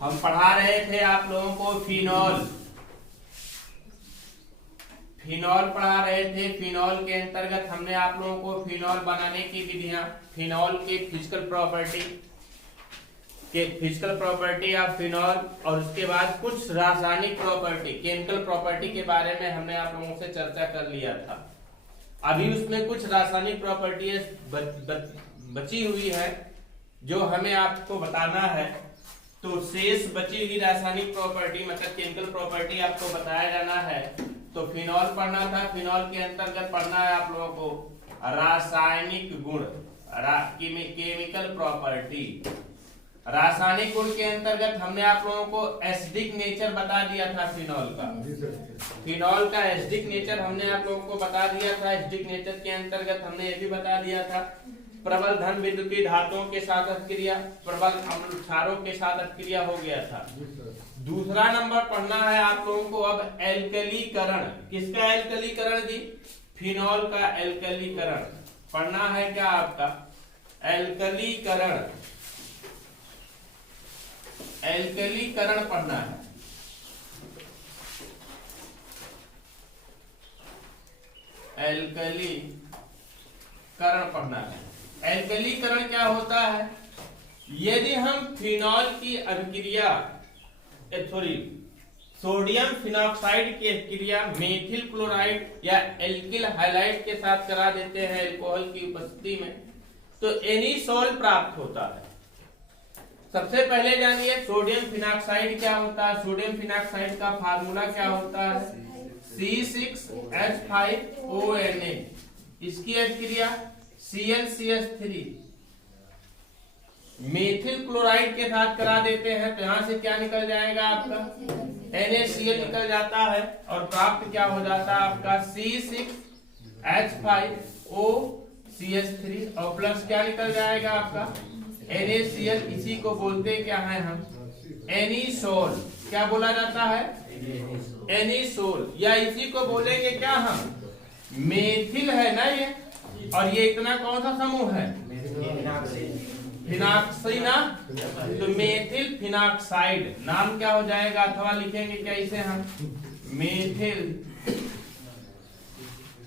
हम पढ़ा रहे थे आप लोगों को फिनॉल पढ़ा रहे थे। फिनॉल के अंतर्गत हमने आप लोगों को फिनॉल बनाने की विधियां, फिनॉल के फिजिकल प्रॉपर्टी ऑफ फिनॉल और उसके बाद कुछ रासायनिक प्रॉपर्टी, केमिकल प्रॉपर्टी के बारे में हमने आप लोगों से चर्चा कर लिया था। अभी उसमें कुछ रासायनिक प्रॉपर्टी बची हुई है जो हमें आपको बताना है। तो शेष बची हुई रासायनिक प्रॉपर्टी मतलब केमिकल प्रॉपर्टी आपको बताया जाना है। तो फिनॉल पढ़ना था, फिनॉल के अंतर्गत पढ़ना है आप लोगों को रासायनिक गुण, केमिकल प्रॉपर्टी। रासायनिक गुण के अंतर्गत हमने आप लोगों को एसिडिक नेचर बता दिया था फिनॉल का। फिनॉल का एसिडिक नेचर हमने आप लोगों को बता दिया था। एसिडिक नेचर के अंतर्गत हमने ये भी बता दिया था प्रबल धन विद्युतीय धातुओं के साथ अभिक्रिया, प्रबल अम्ल क्षारों के साथ अभिक्रिया हो गया था। दूसरा नंबर पढ़ना है आप लोगों को अब एल्कलीकरण। किसका एल्कलीकरण जी? फिनॉल का एल्कलीकरण पढ़ना है क्या आपका? एल्कलीकरण पढ़ना है। एल्कलीकरण पढ़ना है। एल्कलीकरण क्या होता है? यदि हम फिनॉल की अभिक्रिया सोडियम फिनॉक्साइड की अभिक्रिया मेथिल क्लोराइड या एल्किल हाइलाइड के साथ करा देते हैं अल्कोहल की उपस्थिति में, तो एनीसोल प्राप्त होता है। सबसे पहले जानिए सोडियम फिनॉक्साइड क्या होता है। सोडियम फिनॉक्साइड का फार्मूला क्या होता है? C6H5ONa। इसकी अभिक्रिया ClCH3 मेथिल क्लोराइड के साथ करा देते हैं तो यहां से क्या निकल जाएगा आपका? NaCl निकल जाता है और प्राप्त क्या हो जाता है आपका? C6H5OCH3 और प्लस क्या निकल जाएगा आपका? NaCl। इसी को बोलते क्या है हम? एनीसोल। क्या बोला जाता है? एनीसोल। या इसी को बोलेंगे क्या हम? मेथिल है ना ये, और ये इतना कौन सा समूह है? फिनॉक्सी ना, तो मेथिल फिनॉक्साइड नाम क्या हो जाएगा? अथवा लिखेंगे क्या इसे हम? Methyl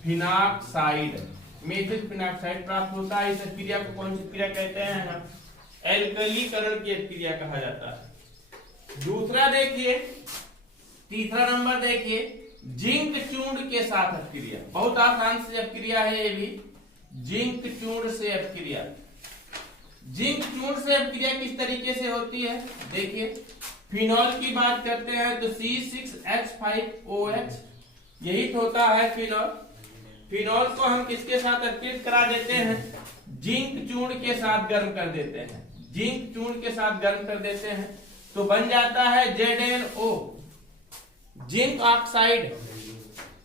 phenoxide. मेथिल फिनॉक्साइड प्राप्त होता है। इस क्रिया को कौन सी क्रिया कहते हैं हम? एल्कलीकरण की क्रिया कहा जाता है। दूसरा देखिए, तीसरा नंबर देखिए, जिंक चूर्ण के साथ अपक्रिया। बहुत आसान से अपक्रिया है ये भी, जिंक चूर्ण से अपक्रिया। जिंक चूर्ण से अपक्रिया किस तरीके से होती है? देखिए फिनॉल की बात करते हैं तो C6H5OH यही होता है फिनॉल। फिनॉल को हम किसके साथ अपक्रित करा देते हैं? जिंक चूर्ण के साथ गर्म कर देते हैं। जिंक चूर्ण के साथ गर्म कर देते हैं तो बन जाता है ZnO, जिंक ऑक्साइड,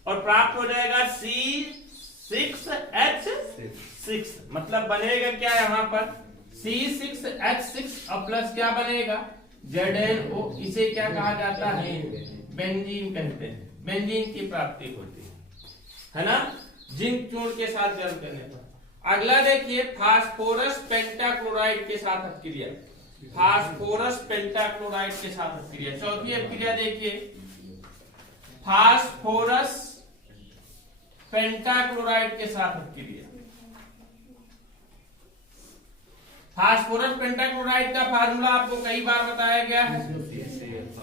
और प्राप्त हो जाएगा C6H6। मतलब बनेगा क्या यहाँ पर? C6H6 और प्लस क्या बनेगा? ZnO। इसे क्या कहा जाता है? बेंजीन कहते हैं। बेंजीन की प्राप्ति होती है ना, जिंक चूर्ण के साथ गर्म करने पर। अगला देखिए फास्फोरस पेंटाक्लोराइड के साथ अपक्रिया। फास्फोरस पेंटाक्लोराइड के साथ अपक्रिया। चौथी अपक्रिया देखिए फास्फोरस पेंटाक्लोराइड के साथ अपक्रिया। फास्फोरस पेंटाक्लोराइड का फार्मूला आपको कई बार बताया गया है,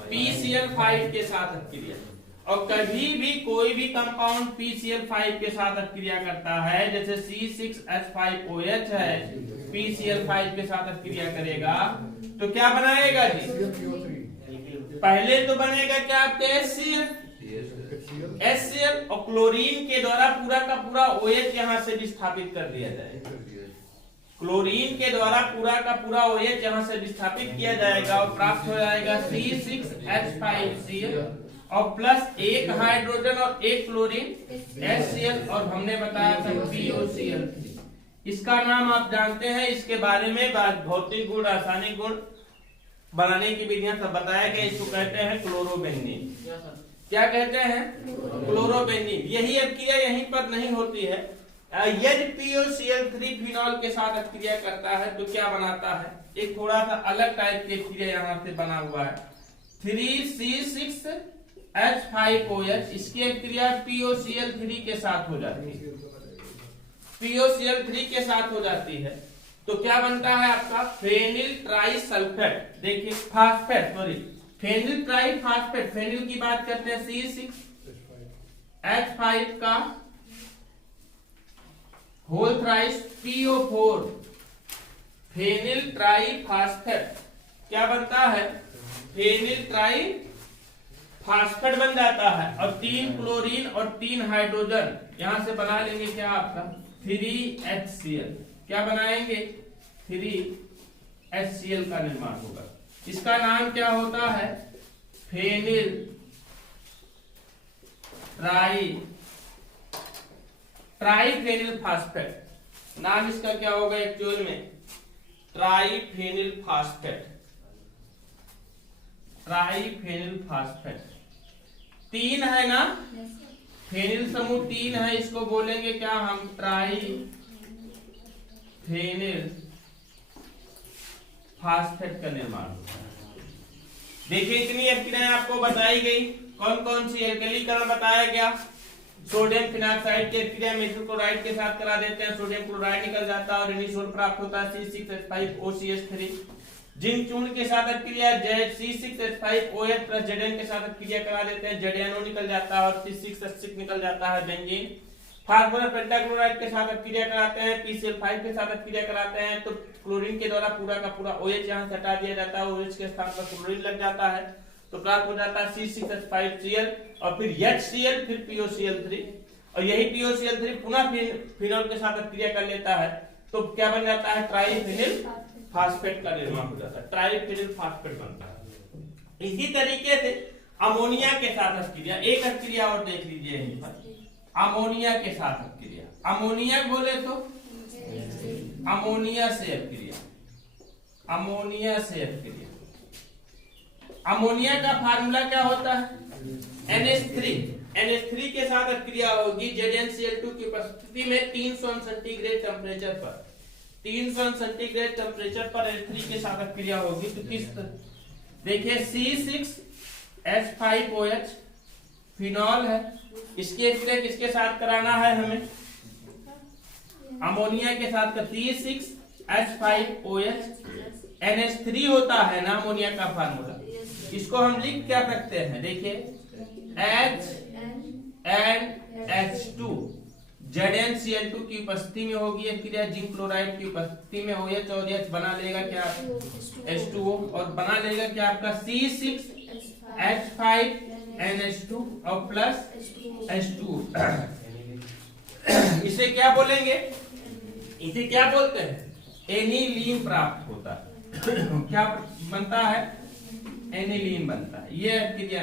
PCl5 के साथ अपक्रिया। और कभी भी कोई भी कंपाउंड PCl5 के साथ अपक्रिया करता है, जैसे C6H5OH है, PCl5 के साथ अपक्रिया करेगा तो क्या बनाएगा जी? पहले तो बनेगा क्या आपके HCl और क्लोरीन के द्वारा पूरा का पूरा OH यहां से विस्थापित कर दिया जाएगा। क्लोरीन के द्वारा पूरा का पूरा OH यहां से विस्थापित किया जाएगा और प्राप्त हो जाएगा C6H5Cl और प्लस एक हाइड्रोजन और एक क्लोरीन HCl और हमने बताया था POCl। इसका नाम आप जानते हैं, इसके बारे में भौतिक गुण, रासायनिक गुण बनाने की विधियां सब बताया गया। इसको कहते हैं क्लोरोबेंजीन। क्या कहते हैं? क्लोरोबेंजीन। यही अपक्रिया यहीं पर नहीं होती है, यदि POCl3 फिनॉल के साथ अभिक्रिया करता है तो क्या बनाता है, एक थोड़ा सा अलग टाइप की अभिक्रिया यहाँ से बना हुआ है 3C6H5OH। इसकी अभिक्रिया POCl3 के साथ हो जाती है, POCl3 के साथ हो जाती है तो क्या बनता है आपका फेनिल ट्राइसल्फेट। देखिए phosphate, sorry phenyl triphosphate, phenyl की बात करते हैं C6H5 का whole thrice PO4 phenyl triphosphate क्या बनता है, फेनिल ट्राइफास्फेट बन जाता है और 3 क्लोरीन और 3 हाइड्रोजन यहां से बना लेंगे क्या आपका 3HCl। क्या बनाएंगे 3HCl का निर्माण होगा। इसका नाम क्या होता है फेनिल ट्राइफेनिल फास्फेट। नाम इसका क्या होगा एक्चुअल में ट्राइफेनिल फास्फेट। ट्राइफेनिल फास्फेट 3 है ना, फेनिल समूह 3 है, इसको बोलेंगे क्या हम ट्राइफेनिल फास्फेट का निर्माण होता है। देखिए इतनी अभिक्रियाएं आपको बताई गई। कौन कौन सी एल्कलीकरण बताया गया, सोडियम फिनाक्साइड की अभिक्रिया मेथिल क्लोराइड के साथ करा देते हैं, सोडियम क्लोराइड निकल जाता है और इनिशोल प्राप्त होता है C6H5OCH3। जिंक चूर्ण के साथ अभिक्रिया C6H5OH प्लस Zn के साथ अभिक्रिया करा देते हैं, ZnO निकल जाता है और C6H6 निकल जाता है बेंजीन। फास्फोरस पेंटाक्लोराइड के साथ अभिक्रिया कराते हैं, PCl5 के साथ अभिक्रिया कराते हैं तो क्लोरीन के द्वारा पूरा का पूरा OH यहां से हटा दिया जाता है, OH के स्थान पर क्लोरीन लग जाता है तो प्राप्त हो जाता है C6H5Cl और फिर HCl फिर POCl3 और यही POCl3 पुनः फिनॉल के साथ अभिक्रिया कर लेता है तो क्या बन जाता है ट्राइफेनिल फास्फेट का निर्माण हो जाता है, ट्राइफेनिल फास्फेट बनता है। इसी तरीके से अमोनिया के साथ अभिक्रिया, एक अभिक्रिया और देख लीजिए यहीं पर अमोनिया के साथ अभिक्रिया। अमोनिया बोले तो अमोनिया से अभिक्रिया, अमोनिया से अभिक्रिया। अमोनिया का फार्मूला क्या होता है NH3 के साथ अभिक्रिया होगी ZnCl2 की उपस्थिति में 300 सेंटीग्रेड टेम्परेचर पर, 300 सेंटीग्रेड टेम्परेचर पर NH3 के साथ अभिक्रिया होगी तो किस देखिए C6H5OH फिनॉल है, इसकी अभिक्रिया किसके साथ कराना है हमें अमोनिया के साथ का C6H5OH NH3 होता है ना अमोनिया का फार्मूला, इसको हम लिख क्या सकते हैं देखिए HNH2 ZnCl2 की उपस्थिति में होगी अभिक्रिया, जिंक क्लोराइड की उपस्थिति में OH और H बना लेगा क्या H2O और बना लेगा क्या आपका C6H5NH2 और प्लस H2O। इसे क्या बोलेंगे, इसे क्या बोलते हैं एनिलीन प्राप्त होता है क्या बनता है एनिलीन बनता है। ये अभिक्रिया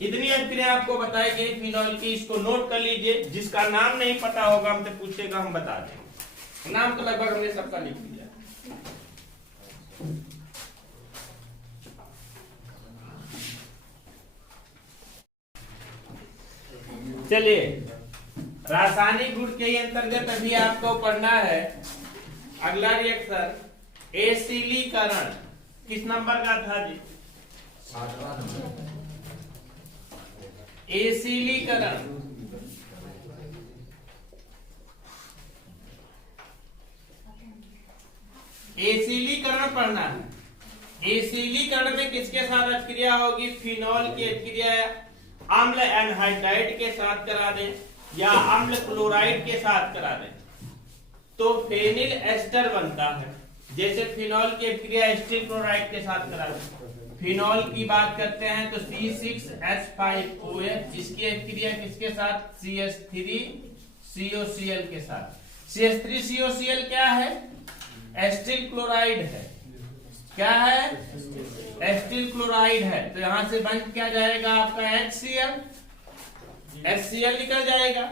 इतनी अभिक्रिया आपको बताई गई फिनॉल की, इसको नोट कर लीजिए। जिसका नाम नहीं पता होगा हमसे पूछेगा हम बता देंगे, नाम तो लगभग हमने सबका लिख दिया। चलिए रासायनिक गुण के अंतर्गत अभी आपको पढ़ना है अगला रिएक्शन एसिलीकरण। किस नंबर का था जी एसिलीकरण। एसिलीकरण पढ़ना है। एसिलीकरण में किसके साथ अभिक्रिया होगी, फिनॉल की अभिक्रिया अम्ल एनहाइड्राइड के साथ करा दें या अम्ल क्लोराइड के साथ करा दें तो फेनिल एस्टर बनता है। जैसे फिनॉल की अभिक्रिया एस्टिल क्लोराइड के साथ करा दें, फिनॉल की बात करते हैं तो C6H5OH, इसकी अभिक्रिया किसके साथ CH3COCl के साथ। CH3COCl क्या है एस्टिल क्लोराइड है, क्या है एस्टिल क्लोराइड है तो यहां से बन क्या जाएगा आपका HCl निकल जाएगा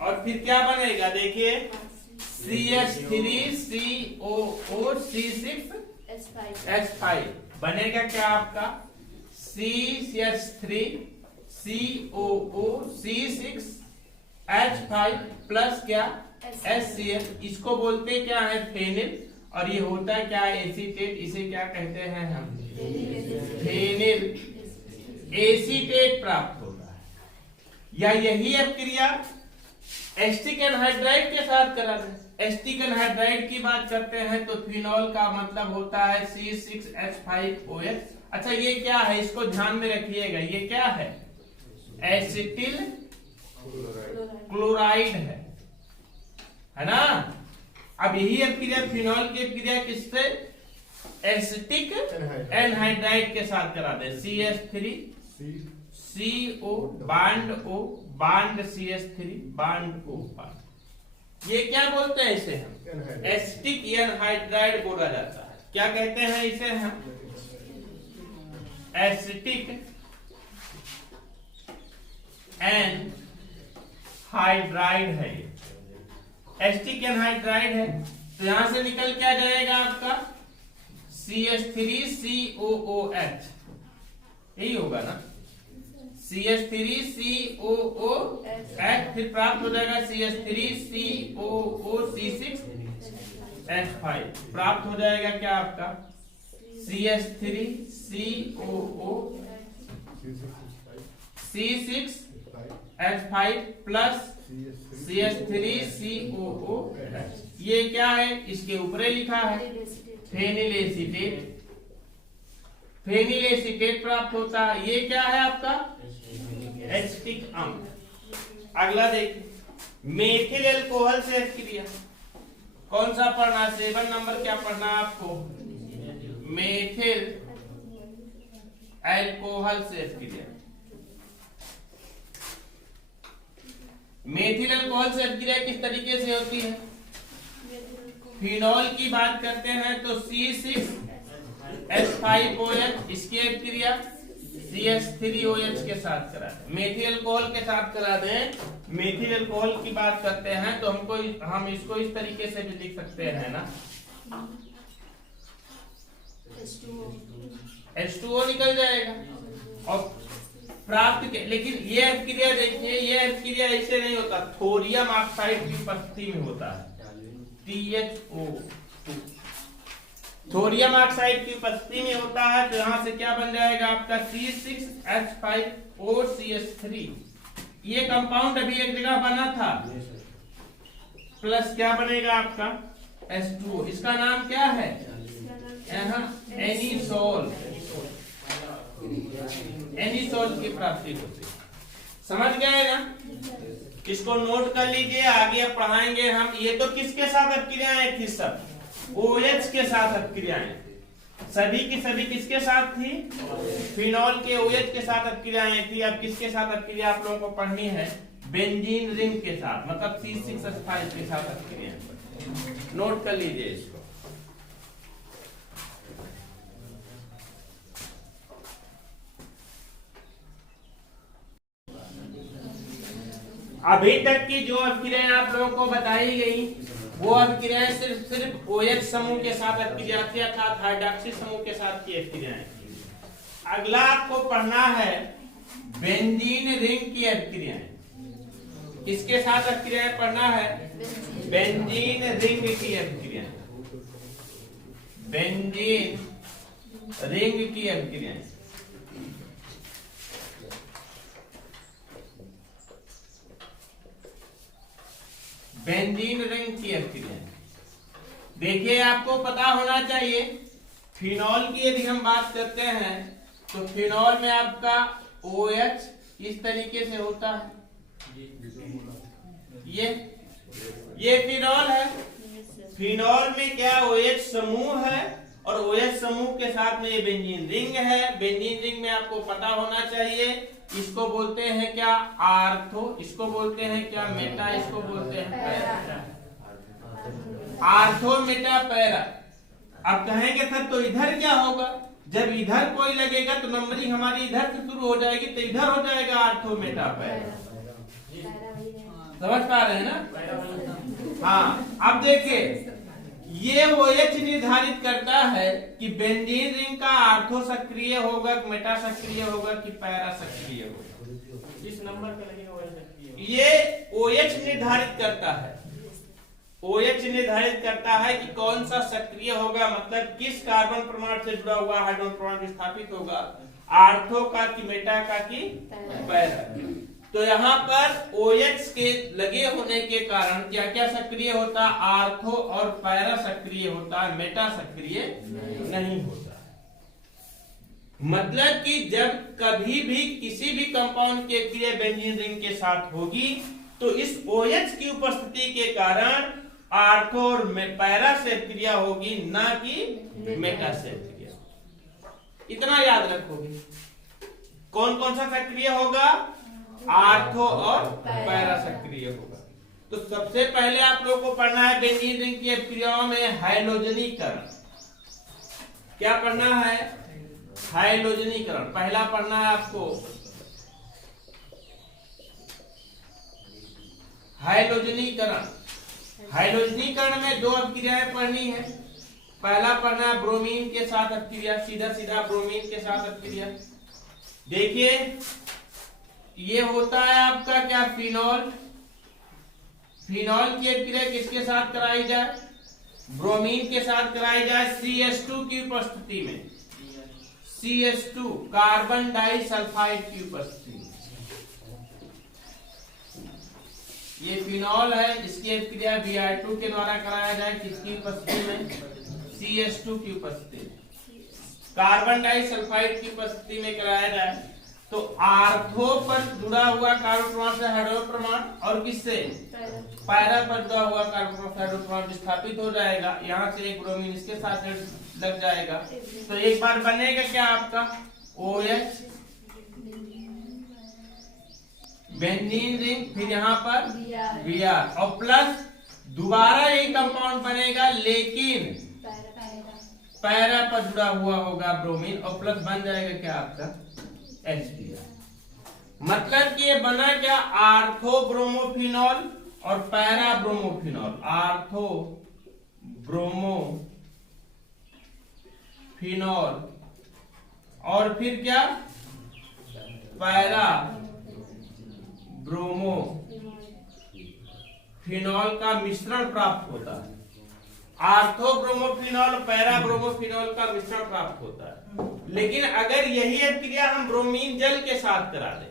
और फिर क्या बनेगा देखिए CH3COO6H5 बनेगा क्या आपका CH3COO6 H5 प्लस क्या HCl, इसको बोलते क्या है फेनिल, और ये होता है क्या एसीटेट, इसे क्या कहते हैं हम फेनिल एसीटेट प्राप्त होता है। या यही अपक्रिया एस्टिक एनहाइड्राइड के साथ करा दें। एस्टिक एनहाइड्राइड की बात करते हैं तो फिनॉल का मतलब होता है C6H5OH। अच्छा ये क्या है, इसको ध्यान में रखिएगा, ये क्या है एसिटिल क्लोराइड है ना। अब यही अपक्रिया फिनॉल की अपक्रिया किससे एसिटिक एनहाइड्राइड के साथ करा दे। CH3 CO bond O bond CH3 bond O bond, ये क्या बोलते हैं इसे हम एसिटिक एनहाइड्राइड बोला जाता है। क्या कहते हैं इसे हम एसिटिक एनहाइड्राइड है। एसिटिक एनहाइड्राइड है तो यहां से निकल क्या जाएगा आपका CH3COOH, यही होगा ना CH3COOH, फिर प्राप्त हो जाएगा CH3COOC6H5, प्राप्त हो जाएगा क्या आपका CH3COOC6H5 प्लस CH3COOH। ये क्या है, इसके ऊपर लिखा है फेनिल एसीटेट, फेनिल एसीटेट प्राप्त होता है। ये क्या है आपका एसिटिक अम्ल। अगला देखिए मेथिल अल्कोहल से अपक्रिया, कौन सा पढ़ना 7 नंबर, क्या पढ़ना आपको मेथिल अल्कोहल से अपक्रिया। मेथिल अल्कोहल से अपक्रिया किस तरीके से होती है, फिनॉल की बात करते हैं तो C6H5OH, इसकी अपक्रिया CH3OH के साथ करा दें। मेथिल अल्कोहल के साथ करा दें। मेथिल अल्कोहल की बात करते हैं तो हम इसको इस तरीके से भी लिख सकते हैं ना, H2O निकल जाएगा और प्राप्त के, लेकिन ये अपक्रिया देखिए, ये अपक्रिया ऐसे नहीं होता, थोरियम ऑक्साइड की उपस्थिति में होता है THO2, थोरियम ऑक्साइड की उपस्थिति में होता है। तो यहां से क्या बन जाएगा आपका C6H5OCH3, ये कंपाउंड अभी एक जगह बना था, प्लस क्या बनेगा आपका H2O, इसका नाम क्या है एनिसोल, एनिसोल की प्राप्ति होती है। समझ गए ना, इसको नोट कर लीजिए, आगे पढ़ाएंगे हम। ये तो किसके साथ अपक्रियाएं थी, सब OH के साथ अपक्रियाएं, सभी की सभी किसके साथ थी, फिनॉल के OH के साथ अपक्रियाएं थी। अब किसके साथ अपक्रिया आप लोगों को पढ़नी है, बेंजीन रिंग के साथ, मतलब C6H5 के साथ अपक्रिया। नोट कर लीजिए इसको। अभी तक की जो अपक्रियाएं आप लोगों को बताई गई वो अपक्रियाएं सिर्फ OH समूह के साथ अपक्रिया थी, अर्थात हाइड्रॉक्सी समूह के साथ की अपक्रियाएं। अगला आपको पढ़ना है बेंजीन रिंग की अपक्रियाएं। किसके साथ अपक्रियाएं पढ़ना है, बेंजीन रिंग की अपक्रियाएं, बेंजीन रिंग की अपक्रियाएं। बेंजीन रिंग की अपक्रिया देखिए, आपको पता होना चाहिए फिनॉल की यदि हम बात करते हैं तो फिनॉल में आपका OH इस तरीके से होता है, ये फिनॉल है। फिनॉल में क्या OH समूह है और OH समूह के साथ में ये बेंजीन रिंग है। बेंजीन रिंग में आपको पता होना चाहिए, इसको बोलते हैं क्या आर्थो, इसको बोलते हैं क्या मेटा, इसको बोलते हैं पैरा, आर्थो मेटा पैरा। अब कहेंगे सर तो इधर क्या होगा, जब इधर कोई लगेगा तो नंबरिंग हमारी इधर से शुरू हो जाएगी, तो इधर हो जाएगा आर्थो मेटा पैरा। समझ पा रहे हैं ना। हाँ, अब देखिए ये OH निर्धारित करता है कि बेंजीन रिंग का आर्थो सक्रिय होगा, मेटा सक्रिय होगा कि पैरा सक्रिय होगा। इस नंबर पे लगेगा ये OH निर्धारित करता है, OH निर्धारित करता है कि कौन सा सक्रिय होगा, मतलब किस कार्बन परमाणु से जुड़ा हुआ हाइड्रोजन परमाणु विस्थापित होगा, आर्थो का कि मेटा का कि पैरा। तो यहाँ पर OH के लगे होने के कारण क्या क्या सक्रिय होता, आर्थो और पैरा सक्रिय होता है, मेटा सक्रिय नहीं होता है। मतलब कि जब कभी भी किसी भी कंपाउंड की क्रिया बेंजीन रिंग के साथ होगी तो इस OH की उपस्थिति के कारण आर्थो और पैरा से क्रिया होगी, ना कि मेटा से क्रिया। इतना याद रखोगे। कौन कौन सा सक्रिय होगा, आर्थो और पैरा सक्रिय होगा। तो सबसे पहले आप लोगों को पढ़ना है बेंजीन रिंग की क्रियाओं में हाइलोजनीकरण। क्या पढ़ना है, हाइलोजनीकरण। पहला पढ़ना है आपको हाइलोजनीकरण। हाइलोजनीकरण में दो अपक्रियाएं पढ़नी है। पहला पढ़ना है ब्रोमीन के साथ अपक्रिया, सीधा सीधा ब्रोमीन के साथ अपक्रिया। देखिए ये होता है आपका क्या, फिनॉल। फिनॉल की अपक्रिया किसके साथ कराई जाए, ब्रोमीन के साथ कराई जाए CH2 की उपस्थिति में, CH2 कार्बन डाई सल्फाइड की उपस्थिति में। ये फिनॉल है, इसकी अपक्रिया Br2 के द्वारा कराया जाए, किसकी उपस्थिति में, CH2 की उपस्थिति में। कार्बन डाई सल्फाइड की उपस्थिति में कराया जाए तो आर्थो पर जुड़ा हुआ कार्बन परमाणु से हाइड्रोजन परमाणु और किससे, पैरा पर जुड़ा हुआ कार्बन परमाणु से हाइड्रोजन परमाणु विस्थापित हो जाएगा। यहाँ से एक ब्रोमीन इसके साथ लग जाएगा तो एक बार बनेगा क्या आपका OH बेंजीन रिंग, फिर यहाँ पर Br और प्लस दोबारा यही कंपाउंड बनेगा लेकिन पैरा पर जुड़ा हुआ होगा ब्रोमीन और प्लस बन जाएगा क्या आपका HBr। मतलब कि ये बना क्या, आर्थो ब्रोमोफिनॉल और पैरा ब्रोमोफिनॉल। आर्थो ब्रोमोफिनॉल और फिर क्या, पैरा ब्रोमोफिनॉल का मिश्रण प्राप्त होता है। आर्थो ब्रोमोफिनॉल पैरा ब्रोमोफिनॉल का मिश्रण प्राप्त होता है। लेकिन अगर यही अपक्रिया हम ब्रोमीन जल के साथ करा दे,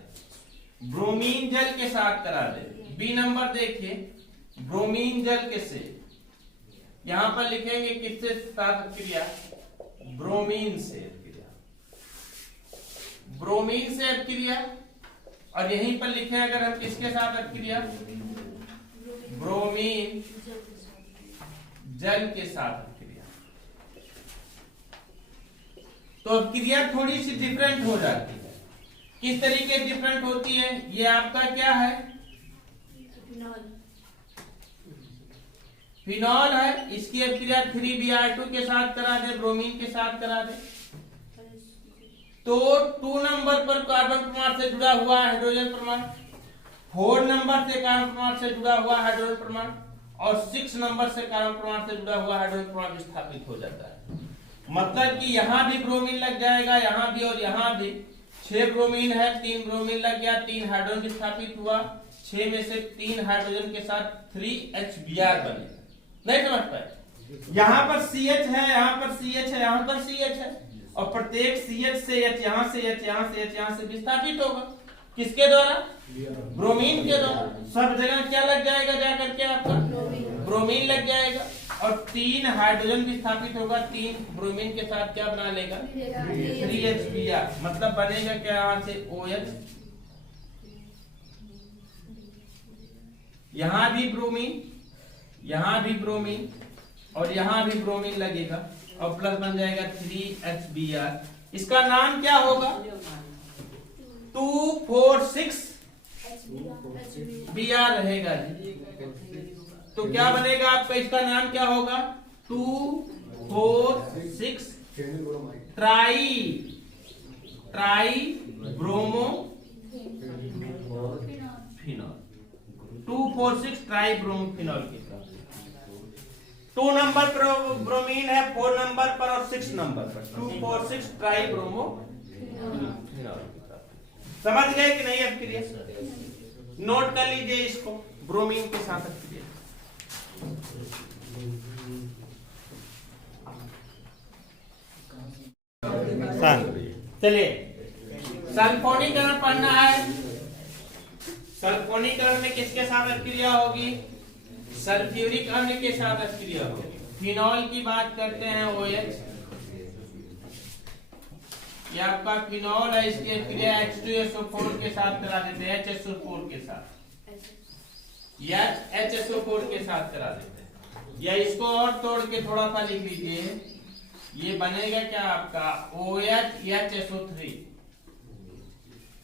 ब्रोमीन जल के साथ करा दे, बी नंबर देखिए, ब्रोमीन जल के से, यहां पर लिखेंगे किससे साथ अपक्रिया, ब्रोमीन से अपक्रिया, ब्रोमीन से अपक्रिया। और यहीं पर लिखे अगर हम किसके साथ अपक्रिया, ब्रोमीन जल के साथ अपक्रिया, तो अपक्रिया थोड़ी सी डिफरेंट हो जाती है। किस तरीके डिफरेंट होती है, ये आपका क्या है, फिनॉल है, इसकी अपक्रिया 3Br2 के साथ करा दे, ब्रोमीन के साथ करा दे तो 2 नंबर पर कार्बन परमाणु से जुड़ा हुआ हाइड्रोजन परमाणु, 4 नंबर से कार्बन परमाणु से जुड़ा हुआ हाइड्रोजन परमाणु और 6 नंबर से कार्बन परमाणु से जुड़ा हुआ हाइड्रोजन परमाणु विस्थापित हो जाता है। मतलब कि यहाँ भी ब्रोमीन लग जाएगा, यहाँ भी और यहाँ भी। 6 ब्रोमीन है, 3 ब्रोमीन लग गया, 3 हाइड्रोजन विस्थापित हुआ, 6 में से 3 हाइड्रोजन के साथ 3HBr बनेगा। नहीं समझ पाए, यहाँ पर CH है, यहाँ पर CH है, यहाँ पर CH है और प्रत्येक CH से H, यहाँ से H, यहाँ से H, यहाँ से विस्थापित होगा। किसके द्वारा, ब्रोमीन के द्वारा। सब जगह क्या लग जाएगा, जाकर के आपका ब्रोमीन लग जाएगा और 3 हाइड्रोजन विस्थापित होगा, 3 ब्रोमीन के साथ क्या बना लेगा, 3HBr। मतलब बनेगा क्या, यहाँ से OH, यहां भी ब्रोमीन, यहां भी ब्रोमीन और यहां भी ब्रोमीन लगेगा और प्लस बन जाएगा 3HBr। इसका नाम क्या होगा, 2,4,6Br रहेगा जी। तो क्या बनेगा आपका, इसका नाम क्या होगा, 2,4,6 ट्राई ब्रोमोफिनॉल, 2,4,6 ट्राई ब्रोमोफिनॉल की तरह। 2 नंबर पर ब्रोमीन है, 4 नंबर पर और 6 नंबर पर, 2,4,6 ट्राई ब्रोमोफिनॉल। समझ गए कि नहीं अब क्रिया। नोट कर लीजिए इसको, ब्रोमीन के साथ अक्रिया। चलिए सल्फोनीकरण पढ़ना है। सल्फोनीकरण में किसके साथ अक्रिया होगी? सल्फ्यूरिक अम्ल के साथ अक्रिया होगी। फिनॉल की बात करते हैं, OH, ये आपका फिनॉल है, इसकी अक्रिया H2SO4 के साथ करा देते हैं, HSO4 के साथ, या HSO4 के साथ करा देते हैं। या इसको और तोड़ के थोड़ा सा लिख लीजिए, ये बनेगा क्या आपका OH-HSO3,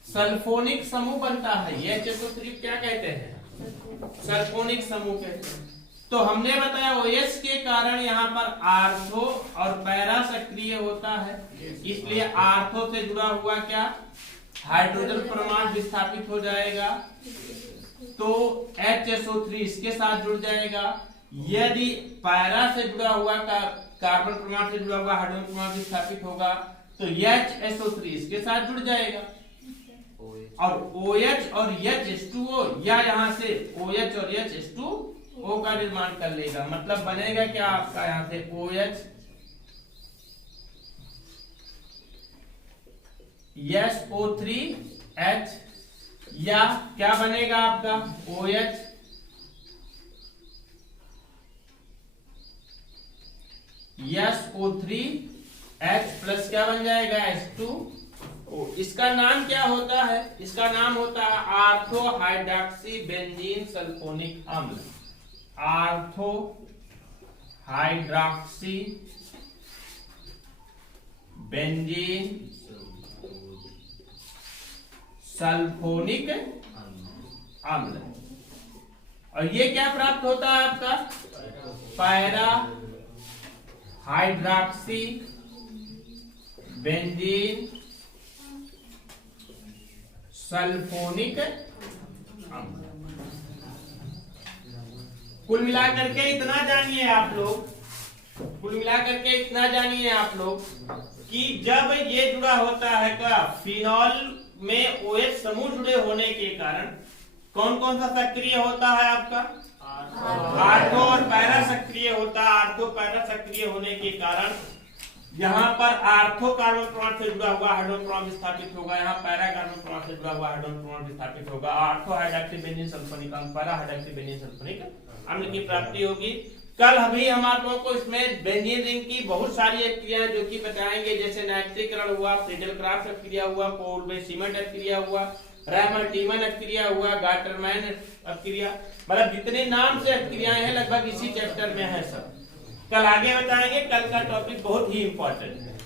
सल्फोनिक समूह बनता है। ये HSO3 क्या कहते हैं? सल्फोनिक समूह कहते हैं। तो हमने बताया OH के कारण यहाँ पर आर्थो और पैरा सक्रिय होता है, इसलिए आर्थो से जुड़ा हुआ क्या हाइड्रोजन परमाणु विस्थापित हो जाएगा, तो HSO3 इसके साथ जुड़ जाएगा। यदि पैरा से जुड़ा हुआ कार्बन परमाणु से जुड़ा हुआ हाइड्रोजन परमाणु विस्थापित होगा तो HSO3 इसके साथ जुड़ जाएगा, और OH और H2O या यहां से OH और H2O का निर्माण कर लेगा। मतलब बनेगा क्या आपका यहां से OH SO3H, या क्या बनेगा आपका OH SO3H प्लस क्या बन जाएगा H2O। इसका नाम क्या होता है? इसका नाम होता है आर्थो हाइड्रॉक्सी बेंजीन सल्फोनिक अम्ल। आर्थो हाइड्रॉक्सी बेंजीन सल्फोनिक अम्ल। और ये क्या प्राप्त होता है आपका? पैरा हाइड्रॉक्सी बेंजीन सल्फोनिक अम्ल। कुल मिलाकर के इतना जानिए आप लोग, कि जब ये जुड़ा होता है का फिनॉल में OH समूह जुड़े होने के कारण कौन कौन सा सक्रिय होता है आपका? आर्थो और पैरा सक्रिय होता है। आर्थो पैरा सक्रिय होने के कारण यहाँ पर आर्थो कार्बन परमाणु से जुड़ा हुआ हाइड्रोजन परमाणु विस्थापित होगा, यहाँ पैरा कार्बन परमाणु से जुड़ा हुआ हाइड्रोजन परमाणु विस्थापित होगा। आर्थो हाइड्रॉक्सी बेंजीन सल्फोनिक अम्ल, पैरा हाइड्रॉक्सी बेंजीन सल्फोनिक अम्ल की प्राप्ति होगी। कल अभी हम आप लोगों को इसमें बेंजीन रिंग की बहुत सारी अक्रियाएं जो कि बताएंगे, जैसे नाइट्रीकरण हुआ, फ्रीडल-क्राफ्ट अक्रिया हुआ, कोल्बे-सीमेंट अक्रिया हुआ, रैमर-टीमन अक्रिया हुआ, गाटरमैन अक्रिया, मतलब जितने नाम से अक्रियाएं हैं लगभग इसी चैप्टर में है सब। कल आगे बताएंगे। कल का टॉपिक बहुत ही इंपॉर्टेंट है।